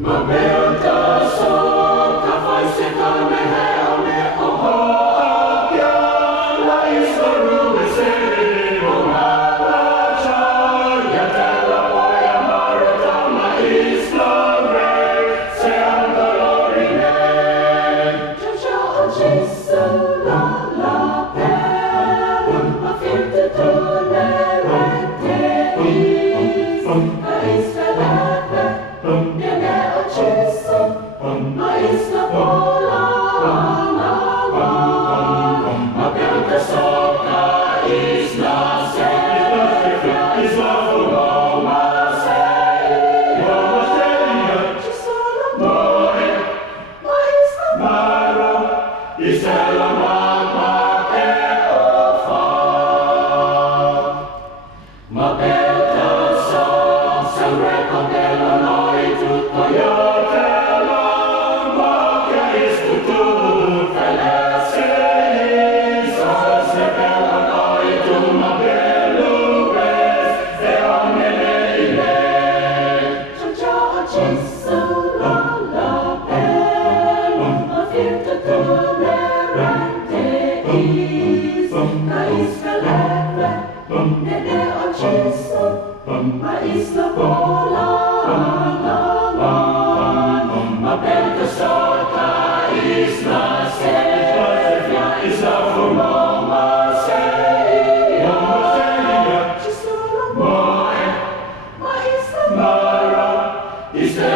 Mabelta so kafai se kame he ame oho apia la isla rube se bonala char ya tela poya marota ma isla re se andolorine Giorgio Ocisa la la per ma firte tolerante is a isla Viene acceso, ma isla vola, ma bianca sopra isla seria, isla Roma sei, ci sono noi, ma isla Maro, isla mamma che o fa, ma belta so, sempre con della noi tutto io te l'amo, che istu tu felice iso, se bella noi tu ma bello ves, e omne ile. Già acceso la bella, ma firte tolerante is, ca is felice, ne acceso, ma isla vola, ma belta sorta isla seria, isla Roma seria, ci sono noi, ma isla Mara, isla